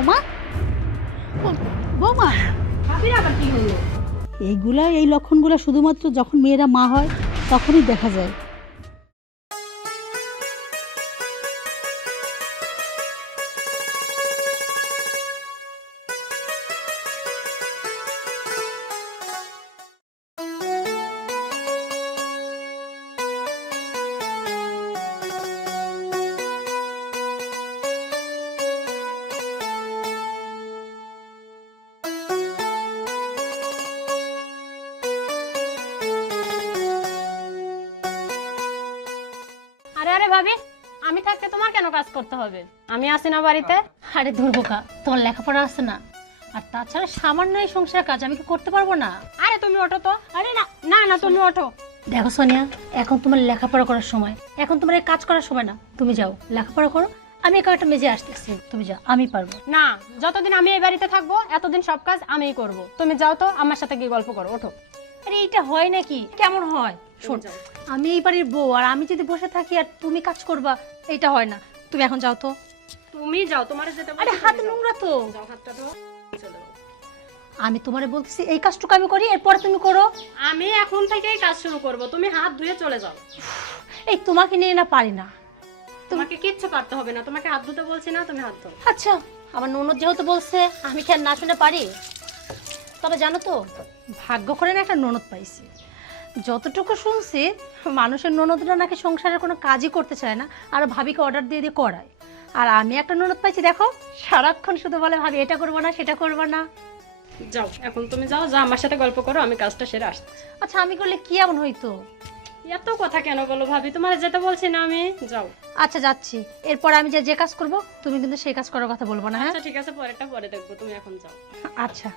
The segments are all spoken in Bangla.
বৌমা? বৌমা এইগুলা এই লক্ষণগুলো শুধুমাত্র যখন মেয়েরা মা হয় তখনই দেখা যায়। তোমার কেন কাজ করতে হবে? আমি আসি না বাড়িতে। আরে দুর্বোকা তোমার লেখাপড়া আছে না। আর তাছাড়া সামান্য এই সংসারের কাজ আমি কি করতে পারব না? আরে তুমি ওঠো তো। আরে না না না তুমি ওঠো। দেখো সোনিয়া এখন তোমার লেখাপড়া করার সময় এখন তোমার এই কাজ করার সময় না। তুমি যাও লেখাপড়া করো। আমি একা একটা মেজে আসতেছি। তুমি যাও আমি পারব। না যতদিন আমি এই বাড়িতে থাকব এতদিন সব কাজ আমিই করব। তুমি যাও তো আমার সাথে গিয়ে গল্প করো ওঠো। আরে এইটা হয় নাকি? কেমন হয়? শোন আমি এই বাড়ির বউ আর আমি যদি বসে থাকি আর তুমি কাজ করবা এটা হয় না। তুমি এখন যাও তো। তুমি যাও তোমার যেতে আরে হাত নোংরা তো। যাও হাতটা চলে যাও। আমি তোমারে বলতেছি এই কাজটুকু আমি করি এরপরে তুমি করো। আমি এখন থেকেই কাজ শুরু করব তুমি হাত ধুয়ে চলে যাও। এই তোমাকে নিয়ে না পারি না। তোমাকে কিচ্ছু করতে হবে না তোমাকে হাত ধুতে বলছি না তুমি হাত ধো। আচ্ছা আমার ননদ যেহেতু বলছে আমি আর না শুনে পারি? তবে জানো তো ভাগ্য করে না একটা ননদ পাইছি। যতটুকু শুনছি মানুষের ননদরা নাকি সংসারের কোনো কাজই করতে চায় না আর ভাবিকে অর্ডার দিয়ে দিয়ে করায়। আর আমি একটা ননদ পাইছি দেখো সারাক্ষণ শুধু বলে ভাবি এটা করব না সেটা করব না। যাও এখন তুমি যাও যা আমার সাথে গল্প করো আমি কাজটা সেরে আসছি। আচ্ছা আমি করলে কি এমন হইতো? এত কথা কেন বলো ভাবি তোমার যেতে বলছি না আমি। যাও। আচ্ছা যাচ্ছি। এরপর আমি যে যে কাজ করব তুমি কিন্তু সেই কাজ করার কথা বলব না হ্যাঁ? আচ্ছা ঠিক আছে পরেরটা পরে দেখব তুমি এখন যাও। আচ্ছা।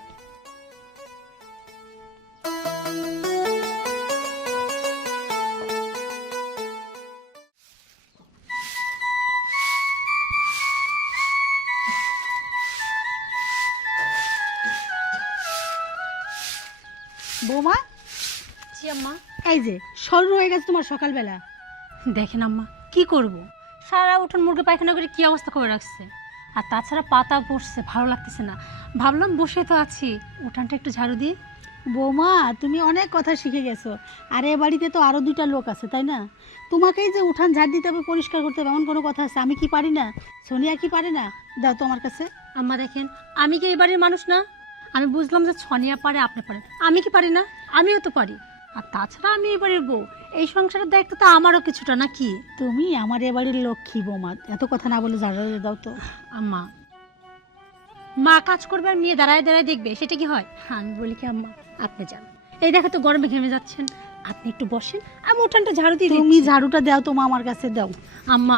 বৌমা? জি আম্মা। এই যে সরু হয়ে গেছে তোমার সকালবেলা। দেখেন আম্মা কি করব? সারা উঠোন মুরগি পায়খানা করে কি অবস্থা করে রাখছে? আর তাছাড়া পাতা পড়ছে ভালো লাগতেছে না। ভাবলাম বসে তো আছি। উঠানটা একটু ঝাড়ু দিয়ে বৌমা তুমি অনেক কথা শিখে গেছো। আর এ বাড়িতে তো আরও দুইটা লোক আছে তাই না? তোমাকেই যে উঠান ঝাড় দিতে হবে পরিষ্কার করতে হবে এমন কোনো কথা আছে? আমি কি পারি না? সোনিয়া কি পারে না? দাও তোমার কাছে। আম্মা দেখেন আমি কি এই বাড়ির মানুষ না? আমি বুঝলাম যে ছনিয়া পারে আপনি পারেন। আমি কি পারি না? আমিও তো পারি। আর তাছাড়া আমি এই বাড়ির বউ। এই সংসারের দায়িত্ব তো আমারও কিছুটা না কি? তুমি আমার এবারের লক্ষ্মী বৌমা। এত কথা না বলে ঝাড়া দিয়ে দাও তো। আম্মা মা কাজ করবে আর মেয়ে দাঁড়ায় দাঁড়ায় দেখবে সেটা কি হয়? আমি বলি কি আম্মা আপনি যান। এই দেখো তো গরমে ঘেমে যাচ্ছেন। আপনি একটু বসেন। আমি উঠানটা ঝাড়ু দিয়ে তুমি ঝাড়ুটা দাও তোমা আমার কাছে দাও। আম্মা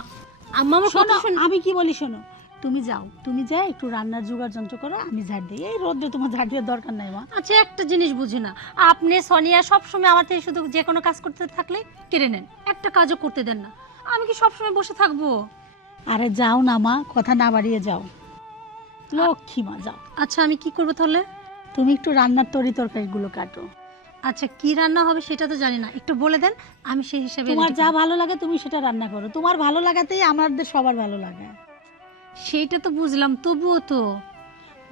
আম্মা আমার কথা শোন। আমি কি বলি শোনো? তুমি যাও। তুমি যাই একটু রান্নার জোগাড় যন্ত্র করো আমি ঝাড় দিই। এই রোদ্রে তোমার ঝাড় দেওয়ার দরকার নাই মা। আচ্ছা একটা জিনিস বুঝি না। আপনি সোনিয়া সবসময় আমার থেকে শুধু যে কোনো কাজ করতে থাকলে কেড়ে নেন। একটা কাজও করতে দেন না। আমি কি সবসময় বসে থাকব? আরে যাও না মা। কথা না বাড়িয়ে যাও। লক্ষ্মী মা যাও। আচ্ছা আমি কি করব তাহলে? তুমি একটু রান্নার তরি তরকারিগুলো কাটো। আচ্ছা কি রান্না হবে সেটা তো জানি না। একটু বলে দেন আমি সেই হিসাবে তোমার যা ভালো লাগে তুমি সেটা রান্না করো। তোমার ভালো লাগাতেই আমাদের সবার ভালো লাগে। সেইটা তো বুঝলাম তবুও তো।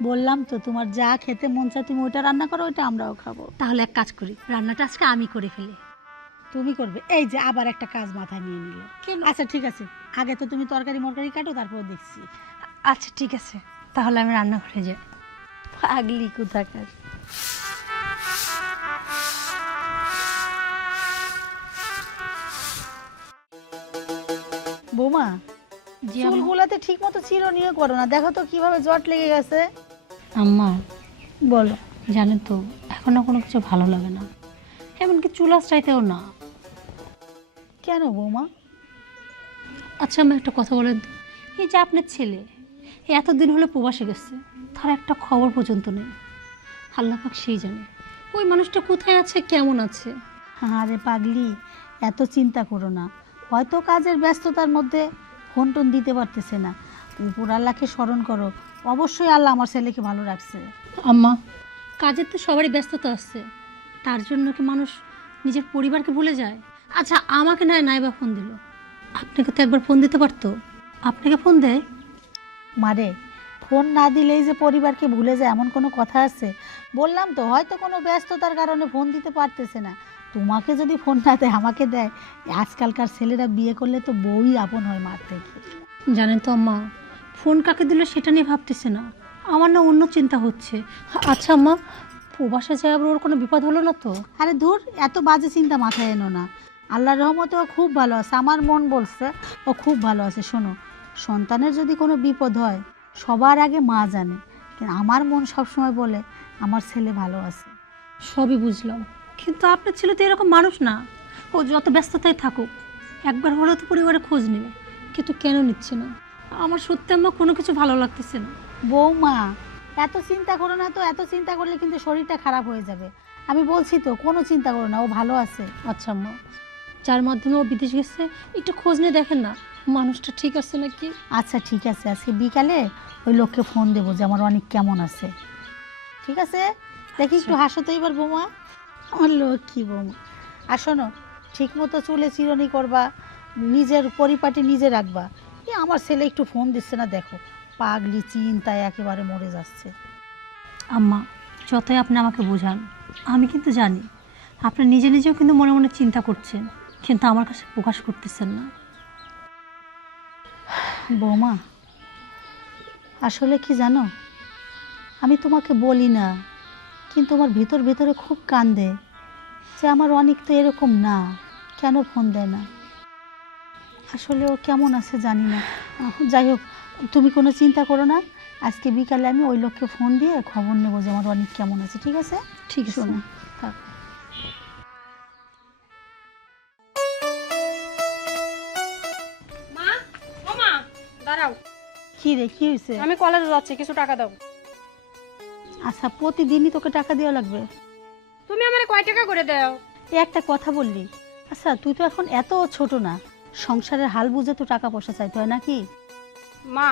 বললাম তো তোমার যা খেতে মন চায় তুমি ওইটা রান্না করো ওইটা আমরাও খাব। তাহলে এক কাজ করি রান্নাটা আজকে আমি করে ফেলি। তুমি করবে এই যে আবার একটা কাজ মাথায় নিয়ে নিল। কেন? আচ্ছা ঠিক আছে আগে তো তুমি তরকারি মরকারি কাটো তারপর দেখছি। আচ্ছা ঠিক আছে তাহলে আমি রান্না করে যাই। পাগলি কোথাকার। বৌমা। চুলগুলাতে ঠিক মতো চিরনিয়ে করো না। দেখো তো কীভাবে জট লেগে গেছে। আম্মা বলো। জানেন তো এখন কোনো কিছু ভালো লাগে না। এমনকি চুলাস চাইতেও না। কেন বৌমা? আচ্ছা আমি একটা কথা বলেন। এই যে আপনার ছেলে এতদিন হলে প্রবাসে গেছে। তার একটা খবর পর্যন্ত নেই। আল্লাহ পাক সেই জানে। ওই মানুষটা কোথায় আছে কেমন আছে? আরে পাগলি এত চিন্তা করো না। হয়তো কাজের ব্যস্ততার মধ্যে ফোন টোন দিতে পারতেছে না। উপর আল্লাহকে স্মরণ করো। অবশ্যই আল্লাহ আমার ছেলেকে ভালো রাখছে। আম্মা। কাজের তো সবারই ব্যস্ততা আছে। তার জন্য কি মানুষ নিজের পরিবারকে ভুলে যায়? আচ্ছা আমাকে নয় নাইবা ফোন দিল। আপনাকে তো একবার ফোন দিতে পারতো। আপনাকে ফোন দেয়? মারে ফোন না দিলেই যে পরিবারকে ভুলে যায় এমন কোনো কথা আছে? বললাম তো হয়তো কোনো ব্যস্ততার কারণে ফোন দিতে পারতেছে না। তোমাকে যদি ফোন না দেয় আমাকে দেয়। আজকালকার ছেলেরা বিয়ে করলে তো বউই আপন হয় মার থেকে। জানেন তো আম্মা ফোন কাকে দিল সেটা নিয়ে ভাবতেছে না। আমার না অন্য চিন্তা হচ্ছে। আচ্ছা আম্মা প্রবাসে যায় আবার ওর কোনো বিপদ হলো না তো? আরে ধুর এত বাজে চিন্তা মাথায় এনো না। আল্লাহর রহমতে ও খুব ভালো আছে আমার মন বলছে ও খুব ভালো আছে। শোনো সন্তানের যদি কোনো বিপদ হয় সবার আগে মা জানে। কিন্তু আমার মন সবসময় বলে আমার ছেলে ভালো আছে। সবই বুঝলাম। কিন্তু আপনার ছেলে তো এরকম মানুষ না। ও যত ব্যস্ততায় থাকুক একবার হলেও তো পরিবারে খোঁজ নেবে কিন্তু কেন নিচ্ছে না? আমার সত্যি আম্মা কোনো কিছু ভালো লাগতেছে না। বৌমা এত চিন্তা করো না তো এত চিন্তা করলে কিন্তু শরীরটা খারাপ হয়ে যাবে। আমি বলছি তো কোনো চিন্তা করো না ও ভালো আছে। আচ্ছা আম্মা যার মাধ্যমে ও বিদেশ গেছে একটু খোঁজ নিয়ে দেখেন না মানুষটা ঠিক আছে নাকি? আচ্ছা ঠিক আছে আজকে বিকালে ওই লোককে ফোন দেবো যে আমার অনেক কেমন আছে। ঠিক আছে? দেখি একটু হাসো তো এবার বৌমা। আমার লোক কি বৌমা। আর শোনো ঠিক মতো চুলে চিরনি করবা নিজের পরিপাটি নিজে রাখবা। এ আমার ছেলে একটু ফোন দিচ্ছে না দেখো। পাগলি চিন্তায় একেবারে মরে যাচ্ছে। আম্মা যতই আপনি আমাকে বোঝান আমি কিন্তু জানি। আপনি নিজে নিজেও কিন্তু মনে মনে চিন্তা করছেন কিন্তু আমার কাছে প্রকাশ করতেছেন না। বৌমা আসলে কি জানো? আমি তোমাকে বলি না কিন্তু আমার ভিতর ভিতরে খুব কান্দে যে আমার অনেক তো এরকম না কেন ফোন দেয় না? আসলে ও কেমন আছে জানি না। যাই হোক তুমি কোনো চিন্তা করো না। আজকে বিকালে আমি ওই লোককে ফোন দিয়ে খবর নেব যে আমার অনেক কেমন আছে ঠিক আছে? ঠিক আছে। শোনো থাক। মা দাঁড়াও। কি রে কি হয়েছে আমি কলেজে যাচ্ছি কিছু টাকা দাও। আচ্ছা প্রতিদিনই তোকে টাকা দেওয়া লাগবে। তুমি আমার কয় টাকা করে দাও? এই একটা কথা বললি। আচ্ছা তুই তো এখন এত ছোট না। সংসারের হাল বুঝে তো টাকা পয়সা চাইতে হয় নাকি? মা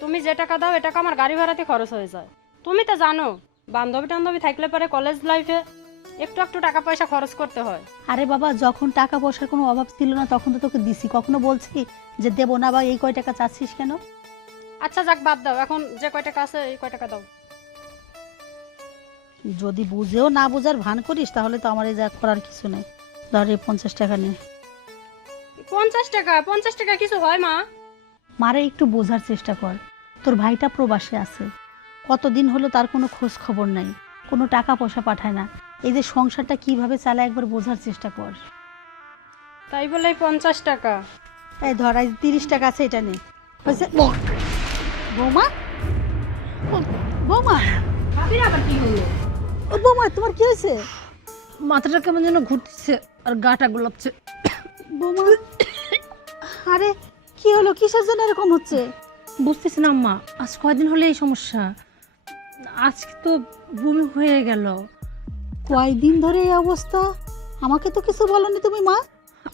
তুমি যে টাকা দাও এ টাকা আমার গাড়ি ভাড়াতে খরচ হয়ে যায়। তুমি তো জানো বান্ধবী টান্ধবী থাকলে পরে কলেজ লাইফে একটু একটু টাকা পয়সা খরচ করতে হয়। আরে বাবা যখন টাকা পয়সার কোনো অভাব ছিল না তখন তো তোকে দিছি। কখনো বলছি যে দেবো না বা এই কয় টাকা চাচ্ছিস কেন? আচ্ছা যাক বাদ দাও। এখন যে কয় টাকা আছে এই কয় টাকা দাও। যদি বুঝেও না বোঝার ভান করিস তাহলে তো আমার এই যা করার কিছু নেই। ধর এই পঞ্চাশ টাকা নে। পঞ্চাশ টাকা? পঞ্চাশ টাকা কিছু হয় মা। মারে একটু বোঝার চেষ্টা কর। তোর ভাইটা প্রবাসে আছে। কতদিন হলো তার কোনো খোঁজ খবর নাই। কোনো টাকা পয়সা পাঠায় না। এই যে সংসারটা কীভাবে চালায় একবার বোঝার চেষ্টা কর। তাই বলে পঞ্চাশ টাকা। এই ধর এই তিরিশ টাকা আছে এটা নে। হয়েছে বৌমা? ও, বৌমা ও বৌমা তোমার কি হয়েছে? মাথাটা কেমন যেন ঘুরতেছে আর গাটা গোলাপছে। বৌমা আরে কি হলো? কিসের জন্য এরকম হচ্ছে? বুঝতেছি না আম্মা। আজ কয়দিন হলে এই সমস্যা? আজকে তো বমি হয়ে গেল। কয়দিন ধরে এই অবস্থা? আমাকে তো কিছু বলনি তুমি মা।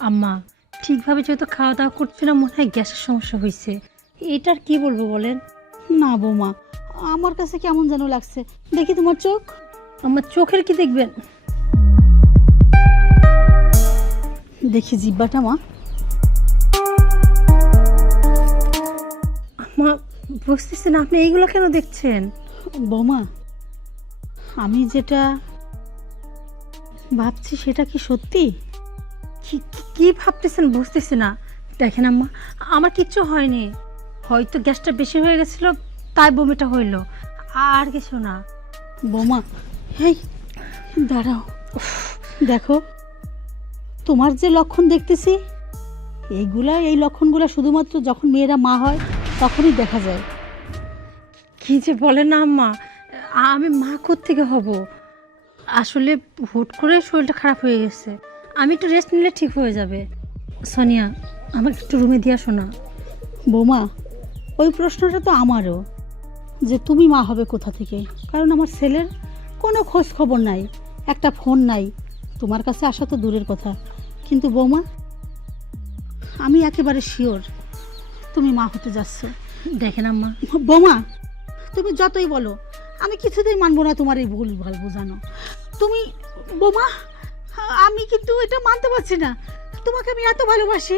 আম্মা ঠিকভাবে যেহেতু খাওয়া দাওয়া করছি না মনে হয় গ্যাসের সমস্যা হয়েছে। এটার কি বলব বলেন? না বৌমা আমার কাছে কেমন যেন লাগছে। দেখি তোমার চোখ। আমার চোখের কি দেখবেন? দেখি জিব্বাটা মা। মা বুঝতেছি না আপনি এইগুলো কেন দেখছেন? বৌমা আমি যেটা ভাবছি সেটা কি সত্যি? কি কি ভাবতেছেন বুঝতেছি না। দেখেন আম্মা আমার কিচ্ছু হয়নি। হয়তো গ্যাসটা বেশি হয়ে গেছিল তাই বমিটা হইল। আর কিছু না। বৌমা এই দাঁড়াও। দেখো তোমার যে লক্ষণ দেখতেছি এইগুলা এই লক্ষণগুলো শুধুমাত্র যখন মেয়েরা মা হয় তখনই দেখা যায়। কি যে বলেন না আম্মা? আমি মা থেকে হব? আসলে হুট করে শরীরটা খারাপ হয়ে গেছে। আমি একটু রেস্ট নিলে ঠিক হয়ে যাবে। সোনিয়া আমাকে একটু রুমে দিয়ে আসো না। বৌমা ওই প্রশ্নটা তো আমারও যে তুমি মা হবে কোথা থেকে? কারণ আমার ছেলের কোনো খোঁজ খবর নাই একটা ফোন নাই। তোমার কাছে আসা তো দূরের কথা। কিন্তু বৌমা আমি একেবারে শিওর তুমি মা হতে যাচ্ছ। দেখেন আম্মা। বৌমা তুমি যতই বলো আমি কিছুতেই মানবো না তোমার এই ভুল ভালো বোঝানো। তুমি বৌমা আমি কিন্তু এটা মানতে পারছি না। তোমাকে আমি এত ভালোবাসি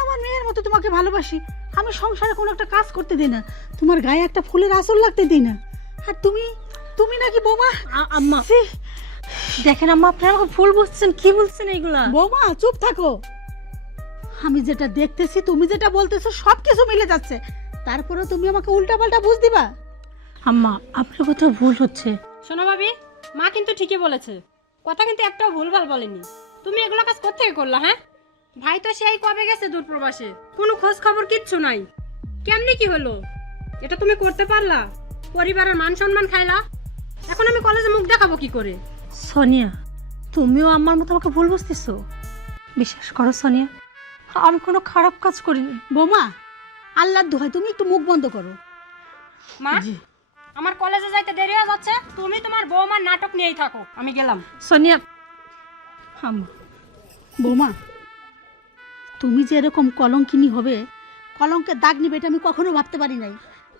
আমার মেয়ের মতো তোমাকে ভালোবাসি। আমি সংসারে কোনো একটা কাজ করতে দিই না। তোমার গায়ে একটা ফুলের আসর লাগতে দিই না। আর তুমি তুমি নাকি বৌমা? আম্মা। দেখেন আম্মা আপনি আমাকে ভুল বুঝছেন কি বলছেন এইগুলা? বৌমা চুপ থাকো। আমি যেটা দেখতেছি তুমি যেটা বলতেছো সব কিছু মিলে যাচ্ছে। তারপরে তুমি আমাকে উল্টাপাল্টা বুঝ দিবা? আম্মা আপনার কোথাও ভুল হচ্ছে। শোনো ভাবি মা কিন্তু ঠিকই বলেছে। কথা কিন্তু একটাও ভুলভাল বলেনি। তুমি এগুলো কাজ কোথেকে করলা হ্যাঁ? ভাই তো সেই কবে গেছে দূর প্রবাসে কোনো খোঁজ খবর কিচ্ছু নাই। কেমনি কি হলো? এটা তুমি করতে পারলা? পরিবারের মান সম্মান খাইলা? এখন আমি কলেজে মুখ দেখাবো কি করে? সোনিয়া তুমিও আমার মতো আমাকে ভুল বুঝতেছো। বিশ্বাস করো সোনিয়া আমি কোনো খারাপ কাজ করিনি। বৌমা আল্লাহর দোহাই তুমি একটু মুখ বন্ধ করো। মা আমার কলেজে যাইতে দেরি হয়ে যাচ্ছে তুমি তোমার বৌমার নাটক নিয়েই থাকো আমি গেলাম। সোনিয়া আম্মা বৌমা তুমি যে এরকম কলঙ্কিনী হবে কলঙ্কের দাগ নিবে এটা আমি কখনো ভাবতে পারি নাই।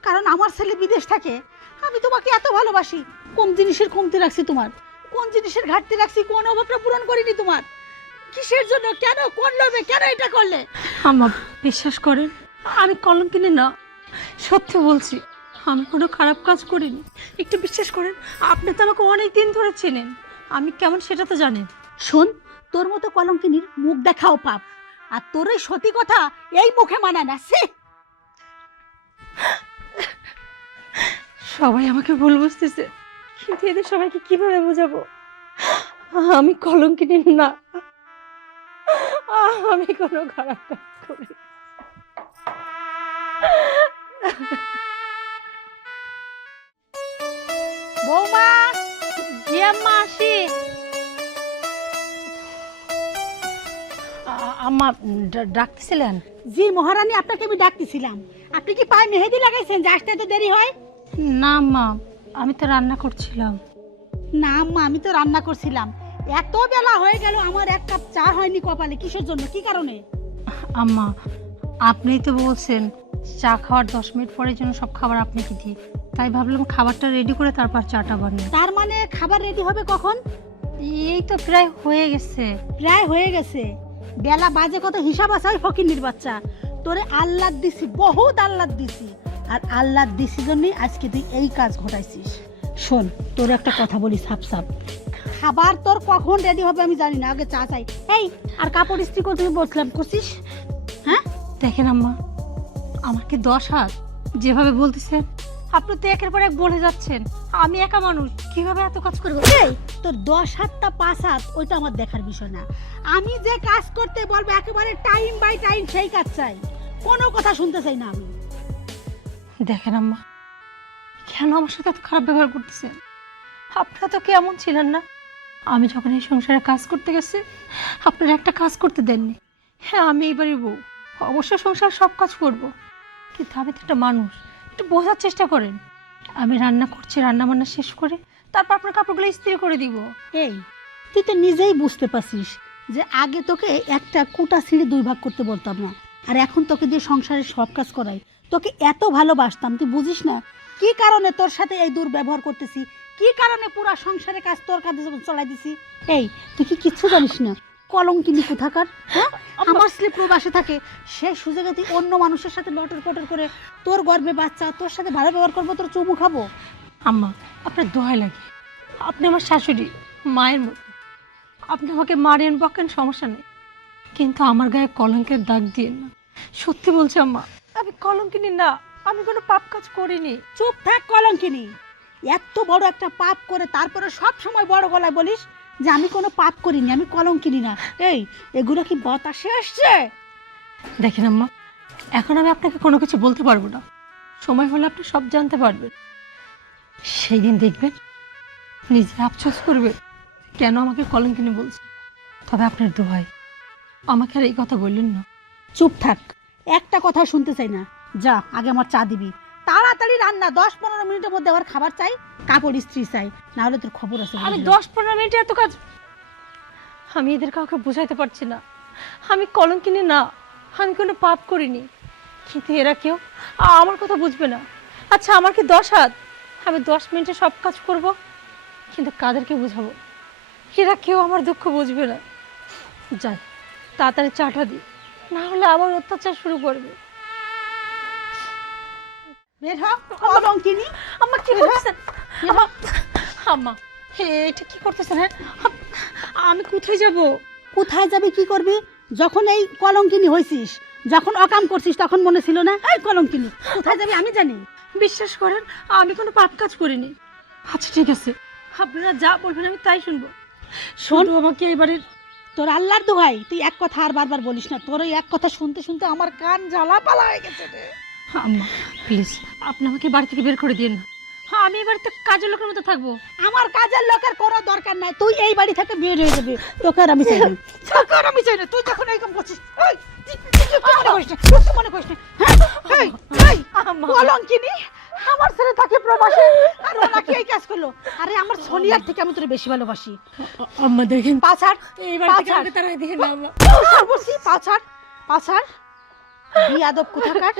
কারণ আমার ছেলে বিদেশ থাকে আমি তোমাকে এত ভালোবাসি। কোন জিনিসের কমতি রাখছি তোমার? কোন জিনিসের ঘাটতি রাখছি? কোন অভাবটা পূরণ করিনি তোমার? কিসের জন্য? কেন? কোন লোভে? কেন এটা করলে? আম্মা বিশ্বাস করেন আমি কলম কিনে না। সত্যি বলছি আমি কোনো খারাপ কাজ করিনি। একটু বিশ্বাস করেন আপনি তো আমাকে অনেক দিন ধরে চেনেন। আমি কেমন সেটা তো জানেন। শোন তোর মতো কলঙ্কিনীর মুখ দেখাও পাপ। আর তোর এই সতী কথা এই মুখে মানায় না সে সবাই আমাকে ভুল বুঝতেছে। কিন্তু এদের সবাইকে কীভাবে বোঝাবো? আমি কলঙ্কিনী না। আমি কোনো খারাপ কাজ করি বৌমা জি আম্মা আসি আম্মা ডাকতেছিলেন? জি মহারানী আপনাকে আমি ডাকতেছিলাম। আপনি কি পায়ে মেহেদি লাগাইছেন? যে আসতে এত দেরি হয়? না আম্মা আমি তো রান্না করছিলাম। না আম্মা আমি তো রান্না করছিলাম। এত বেলা হয়ে গেল আমার এক কাপ চা হয়নি কপালে কিসের জন্য কি কারণে? আম্মা আপনিই তো বলছেন চা খাওয়ার দশ মিনিট পরের জন্য সব খাবার আপনাকে দিই। তাই ভাবলাম খাবারটা রেডি করে তারপর চাটা বানিয়ে তার মানে খাবার রেডি হবে কখন? এই তো প্রায় হয়ে গেছে। প্রায় হয়ে গেছে। বেলা বাজে কত হিসাব আছে ওই ফকিন্নির বাচ্চা। তোরে আল্লাহ দিছি বহুত আল্লাহ দিছি। আর আল্লাহ দিছি জন্যই আজকে তুই এই কাজ ঘটাইছিস। শোন তোর একটা কথা বলি সাপ সাপ খাবার তোর কখন রেডি হবে আমি জানি না আগে চা চাই। এই আর কাপড় ইস্ত্রি করে তুমি বসলাম করছিস? হ্যাঁ? দেখেন আম্মা আমার কি দশ হাত? যেভাবে বলতেছেন আপনি তো একের পর এক বলে যাচ্ছেন। আমি একা মানুষ কীভাবে এত কাজ করব? এই তোর দশ হাতটা পাঁচ হাত ওইটা আমার দেখার বিষয় না। আমি যে কাজ করতে বলব একেবারে টাইম বাই টাইম সেই কাজ চাই। কোনো কথা শুনতে চাই না আমি। দেখেন আম্মা, কেন আমার সাথে এত খারাপ ব্যবহার করতেছেন? আপনারা তো কেমন ছিলেন না। আমি যখন এই সংসারে কাজ করতে গেছি, আপনারা একটা কাজ করতে দেননি। হ্যাঁ আমি এবারে বউ। অবশ্যই সংসার সব কাজ করব। কিন্তু আমি তো একটা মানুষ, একটু বোঝার চেষ্টা করেন। আমি রান্না করছি, রান্না বান্না শেষ করে তারপর আপনার কাপড়গুলো ইস্ত্রি করে দিব। এই, তুই তো নিজেই বুঝতে পারছিস যে আগে তোকে একটা কুটা সিঁড়ি দুই ভাগ করতে বলতাম না। আর এখন তোকে দিয়ে সংসারের সব কাজ করাই। তোকে এত ভালোবাসতাম, তুই বুঝিস না? কি কারণে তোর সাথে এই দুর্ব্যবহার করতেছি? কি কারণে পুরো সংসারের কাজ তোর কাছে চলাই দিছি? এই, তুই কি কিচ্ছু জানিস না? কলঙ্কিনি কোথাকার হ্যাঁ? আমার স্লিপ প্রবাসে থাকে, সে সুযোগে তুই অন্য মানুষের সাথে লটর পটর করে তোর গর্বে বাচ্চা, তোর সাথে ভালো ব্যবহার করব, তোর চুমু খাব? আম্মা, আপনার দোহাই লাগে। আপনি আমার শাশুড়ি, মায়ের মতো। আপনি আমাকে মারেন, বকেন, সমস্যা নেই। কিন্তু আমার গায়ে কলঙ্কের দাগ দিয়ে না। সত্যি বলছি, আম্মা আমি কলঙ্কিনি না আমি কোনো পাপ কাজ করিনি। চুপ থাক কলঙ্কিনি। এত বড় একটা পাপ করে তারপরে সব সময় বড় গলায় বলিস যে আমি কোনো পাপ করিনি আমি কলঙ্কিনি না। এই এগুলো কি বাতাসে আসছে? দেখেন আম্মা এখন আমি আপনাকে কোনো কিছু বলতে পারব না। সময় হলে আপনি সব জানতে পারবেন। সেই দিন দেখবেন নিজে আফসোস করবে কেন আমাকে কলঙ্কিনি বলছে। তবে আপনার দোহাই আমাকে আর এই কথা বললেন না। চুপ থাক। একটা কথা শুনতে চাই না। যা আগে আমার চা দিবি। তাড়াতাড়ি রান্না দশ পনেরো মিনিটের মধ্যে আবার খাবার চাই কাপড় ইস্ত্রি চাই না হলে তোর খবর আছে আমি দশ পনেরো মিনিটে এত কাজ আমি এদের কাউকে বোঝাইতে পারছি না। আমি কলঙ্কিনি না আমি কোনো পাপ করিনি। কিন্তু এরা কেউ আমার কথা বুঝবে না। আচ্ছা আমার কি দশ হাত? আমি দশ মিনিটে সব কাজ করব কিন্তু কাদেরকে বোঝাবো? এরা কেউ আমার দুঃখ বুঝবে না। যাই তাড়াতাড়ি চাটা দিই না হলে আবার অত্যাচার শুরু করবে। বের হ কলঙ্কিনী আম্মা কি করতেছেন? আম্মা এটা কি করতেছেন হ্যাঁ? আমি কোথায় যাব? কোথায় যাবি কি করবি? যখন এই কলঙ্কিনী হয়েছিস যখন অকাম করছিস তখন মনে ছিল না এই কলঙ্কিনী কোথায় যাবি আমি জানি। বিশ্বাস করেন আমি কোনো পাপ কাজ করিনি। আচ্ছা ঠিক আছে। আপনারা যা বলবেন আমি তাই শুনব। শোন। আমাকে এই বাড়ির তোর আল্লাহর দোহাই তুই এক কথা আর বারবার বলিস না তোর ওই এক কথা শুনতে শুনতে আমার কান জ্বালা পালা হয়ে গেছে রে আম্মা প্লিজ আপনি আমাকে বাড়ি থেকে বের করে দিন না হ্যাঁ আমি এই বাড়িতে কাজের লোকের মতো থাকব আমার কাজের লোকের কোনো দরকার নাই তুই এই বাড়ি থেকে বের হয়ে যাবি তোকে আর আমি চাই না তোকে আর আমি চাই না তুই যখন এইরকম করছিস তুই- মনে করিস না, মনে করিস না। হ্যাঁ, আমার ছেলে থাকে প্রবাসে। আর ও নাকি এই কাজ করল? আরে আমার সোনিয়ার থেকে আমি তোরে বেশি ভালোবাসি। আম্মা দেখেন পাছাড় এই বাড়ি থেকে আমাকে তাড়াই দিন না আম্মা। সর্বসি পাছাড় পাছাড়। বিয়াদব কোথাকার?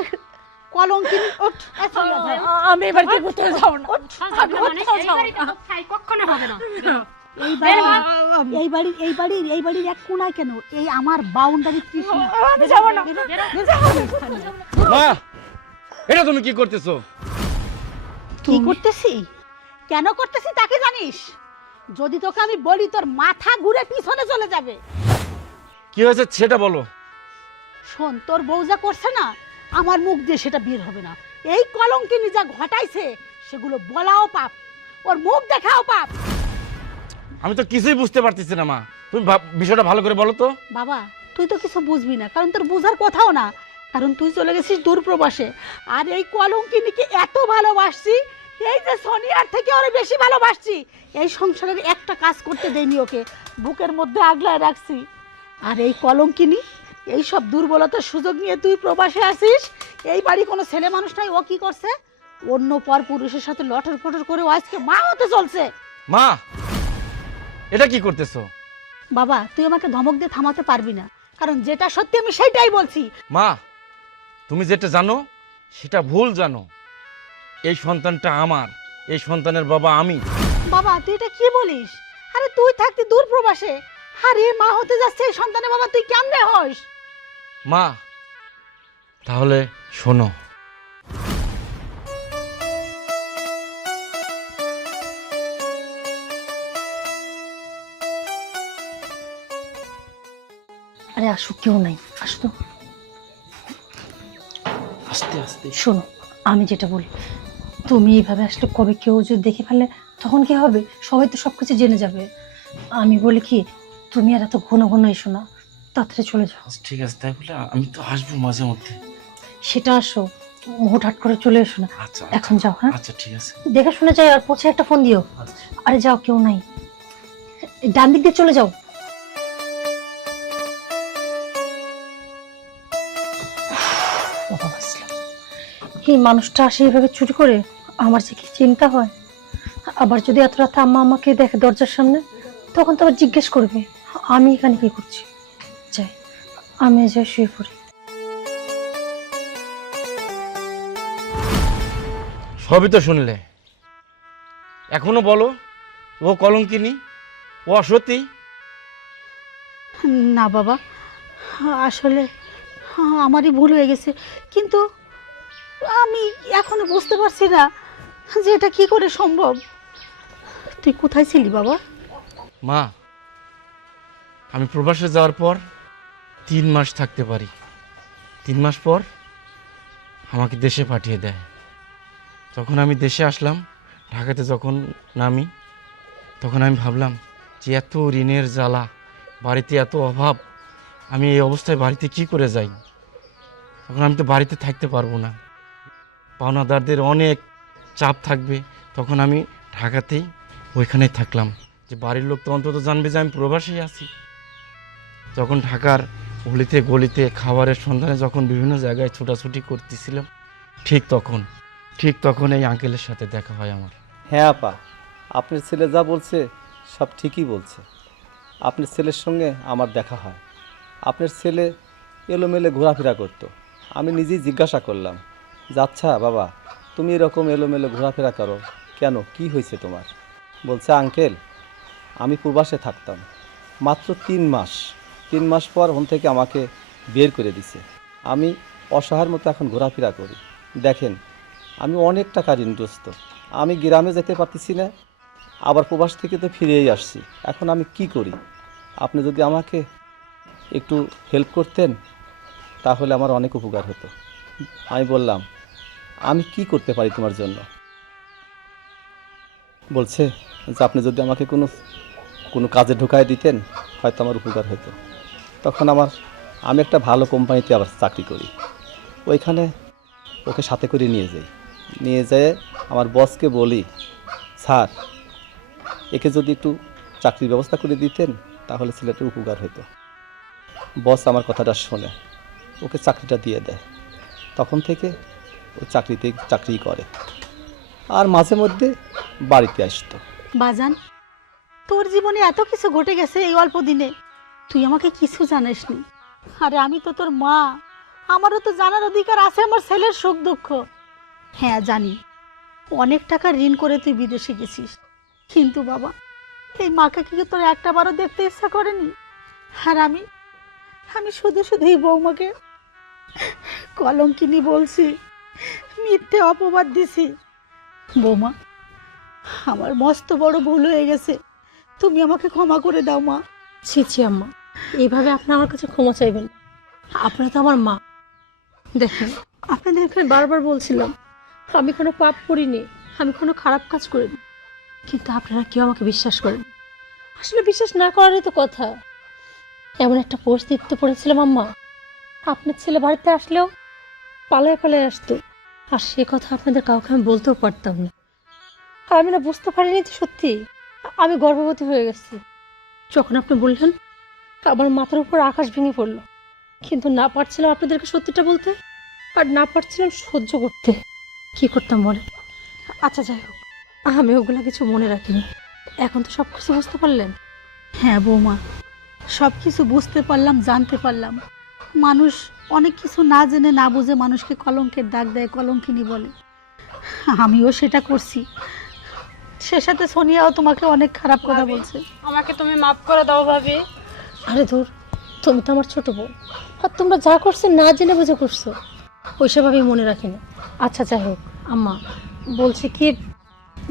কলঙ্কিনী ওঠ আমি এই বাড়িতে কোথাও যাব না। মানে কখনো হবে না। এই বাড়ি এই বাড়ির এই বাড়ির এই বাড়ির এক কোনায় কেন? এই আমার বাউন্ডারি না। মা এটা তুমি কি করতেছো? কি করতেছি? কেন করতেছি তাকে জানিস? যদি তোকে আমি বলি তোর মাথা ঘুরে পিছনে চলে যাবে। কি হয়েছে সেটা বলো। শোন তোর বউ যা করছে না আমার মুখ দিয়ে সেটা বের হবে না। এই কলঙ্কিনী যা ঘটাইছে সেগুলো বলাও পাপ। ওর মুখ দেখাও পাপ। আমি তো কিছুই বুঝতে পারতেছি না মা। তুমি বিষয়টা ভালো করে বলো তো। বাবা তুই তো কিছু বুঝবি না কারণ তোর বোঝার কথাও না। কারণ তুই চলে গেছিস দূর প্রবাসে আর এই কলঙ্কিনীকে এত ভালোবাসছি এই যে সোনিয়ার থেকে ওরে বেশি ভালোবাসছি এই সংসারের একটা কাজ করতে দেয়নি ওকে বুকের মধ্যে আগলায় রাখছি। আর এই কলঙ্কিনী এই সব দুর্বলতার সুযোগ নিয়ে তুই প্রবাসে আসিস এই বাড়ি কোনো ছেলে মানুষ নাই ও কি করছে? অন্য পর পুরুষের সাথে লটর ফটর করে ও আজকে মা হতে চলছে। মা এটা কি করতেছো? বাবা তুই আমাকে ধমক দিয়ে থামাতে পারবি না কারণ যেটা সত্যি আমি সেটাই বলছি। মা তুমি যেটা জানো সেটা ভুল জানো। এই সন্তানটা আমার এই সন্তানের বাবা আমি। বাবা তুই এটা কি বলিস? আরে তুই থাকতি দূর প্রবাসে। আরে মা হতে যাচ্ছে এই সন্তানের বাবা তুই কেমনে হস? মা তাহলে শোনো। আরে আসো কেউ নাই। আসো তো আস্তে আস্তে। শোনো আমি যেটা বলি তুমি এইভাবে আসলে কবে কেউ যদি দেখে ফেলে তখন কি হবে? সবাই তো সব কিছু জেনে যাবে। আমি বলি কি তুমি আর এত ঘন ঘন এসো না তাড়াতাড়ি চলে যাও। ঠিক আছে তাই বলে আমি তো আসব মাঝে মধ্যে। সেটা আসো হুটহাট করে চলে এসো না। আচ্ছা এখন যাও হ্যাঁ? আচ্ছা ঠিক আছে। দেখে শুনে যাই আর পৌঁছে একটা ফোন দিও। আরে যাও কেউ নাই। ডান দিক দিয়ে চলে যাও। এই মানুষটা আসে এভাবে চুরি করে আমার যে কি চিন্তা হয়? আবার যদি এত রাতে আম্মা আমাকে দেখে দরজার সামনে তখন তো আবার জিজ্ঞেস করবে আমি এখানে কি করছি? যাই আমি যাই শুয়ে পড়ি। সবই তো শুনলে। এখনও বলো ও কলঙ্কিনী ও অসতী? না বাবা আসলে আমারই ভুল হয়ে গেছে কিন্তু আমি এখনও বুঝতে পারছি না যে এটা কি করে সম্ভব। তুই কোথায় ছিলি বাবা? মা, আমি প্রবাসে যাওয়ার পর তিন মাস থাকতে পারি। তিন মাস পর আমাকে দেশে পাঠিয়ে দেয়। তখন আমি দেশে আসলাম, ঢাকাতে যখন নামি, তখন আমি ভাবলাম যে এত ঋণের জ্বালা, বাড়িতে এত অভাব, আমি এই অবস্থায় বাড়িতে কি করে যাই? তখন আমি তো বাড়িতে থাকতে পারব না। পাওনাদারদের অনেক চাপ থাকবে। তখন আমি ঢাকাতেই ওইখানেই থাকলাম। যে বাড়ির লোক তো অন্তত জানবে যে আমি প্রবাসী আছি। যখন ঢাকার গলিতে গলিতে খাবারের সন্ধানে যখন বিভিন্ন জায়গায় ছোটাছুটি করতেছিলাম, ঠিক তখন ঠিক তখন এই আঙ্কেলের সাথে দেখা হয় আমার। হ্যাঁ আপা, আপনার ছেলে যা বলছে সব ঠিকই বলছে। আপনার ছেলের সঙ্গে আমার দেখা হয়। আপনার ছেলে এলোমেলে ঘোরাফেরা করতো। আমি নিজেই জিজ্ঞাসা করলাম যে আচ্ছা বাবা, তুমি এরকম এলোমেলো ঘোরাফেরা করো। কেন? কি হয়েছে তোমার? বলছে, আঙ্কেল, আমি প্রবাসে থাকতাম। মাত্র তিন মাস তিন মাস পর ওন থেকে আমাকে বের করে দিছে। আমি অসহায়ের মতো এখন ঘোরাফেরা করি। দেখেন, আমি অনেক টাকা ঋণগ্রস্ত। আমি গ্রামে যেতে পারতেছি না, আবার প্রবাস থেকে তো ফিরেই আসছি। এখন আমি কি করি? আপনি যদি আমাকে একটু হেল্প করতেন, তাহলে আমার অনেক উপকার হতো। আমি বললাম আমি কি করতে পারি তোমার জন্য? বলছে যে আপনি যদি আমাকে কোনো কোনো কাজে ঢোকায় দিতেন, হয়তো আমার উপকার হতো। তখন আমার, আমি একটা ভালো কোম্পানিতে আবার চাকরি করি। ওইখানে ওকে সাথে করে নিয়ে যাই। নিয়ে যেয়ে আমার বসকে বলি, স্যার, একে যদি একটু চাকরির ব্যবস্থা করে দিতেন, তাহলে ছেলেটার উপকার হতো। বস আমার কথাটা শোনে, ওকে চাকরিটা দিয়ে দেয়। তখন থেকে চাকরিতে চাকরি করে। আর মাঝে মধ্যে বাড়িতে আসতো। বাজান, তোর জীবনে এত কিছু ঘটে গেছে এই অল্প দিনে। তুই আমাকে কিছু জানিস নি আরে আমি তো তোর মা। আমারও তো জানার অধিকার আছে আমার ছেলের সুখ দুঃখ। হ্যাঁ জানি। অনেক টাকা ঋণ করে তুই বিদেশে গেছিস। কিন্তু বাবা, এই মাকে কি তোর একটা বারও দেখতে ইচ্ছা করেনি? আর আমি আমি শুধু শুধু এই বৌমাকে কলম কিনি বলছি। মিথ্যে অপবাদ দিছি। বৌমা, আমার মস্ত বড় ভুল হয়ে গেছে। তুমি আমাকে ক্ষমা করে দাও, মা। ছি ছি, আম্মা, এইভাবে আপনি আমার কাছে ক্ষমা চাইবেন। আপনারা তো আমার মা। দেখেন, আপনাদের এখানে বারবার বলছিলাম, আমি কোনো পাপ করিনি, আমি কোনো খারাপ কাজ করিনি। কিন্তু আপনারা কেউ আমাকে বিশ্বাস করেন আসলে বিশ্বাস না করারই তো কথা। এমন একটা পরিস্থিতিতে পড়েছিলাম, আম্মা। আপনার ছেলে বাড়িতে আসলেও পালায় পালায় আসতো। আর সে কথা আপনাদের কাউকে আমি বলতেও পারতাম না। আর আমি না বুঝতে পারিনি যে সত্যি আমি গর্ভবতী হয়ে গেছি। যখন আপনি বললেন, আমার মাথার উপর আকাশ ভেঙে পড়ল। কিন্তু না পারছিলাম আপনাদেরকে সত্যিটা বলতে, আর না পারছিলাম সহ্য করতে। কি করতাম বলে আচ্ছা যাই হোক। আমি ওগুলো কিছু মনে রাখিনি। এখন তো সব কিছু বুঝতে পারলেন? হ্যাঁ বৌমা। সব কিছু বুঝতে পারলাম, জানতে পারলাম। মানুষ অনেক কিছু না জেনে না বুঝে মানুষকে কলঙ্কের দাগ দেয় কলঙ্কিনী বলে। আমিও সেটা করছি। সে সাথে সোনিয়াও তোমাকে অনেক খারাপ কথা বলছে। আমাকে তুমি মাফ করে দাও ভাবি। আরে ধুর তুমি তো আমার ছোট বোন আর তোমরা যা করছ না জেনে বুঝে করছ। ওইসব আমি মনে রাখি না। আচ্ছা যাই হোক আম্মা বলছি কি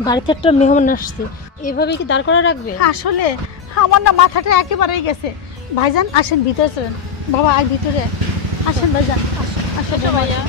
বাড়িতে একটা মেহমান আসছে। এভাবে কি দাঁড় করা রাখবে? আসলে আমার না মাথাটা একেবারেই গেছে। ভাইজান আসেন ভিতরে চলেন। বাবা আয় ভিতরে। আয়। আসেন ভাইজান আসেন ভাইয়া।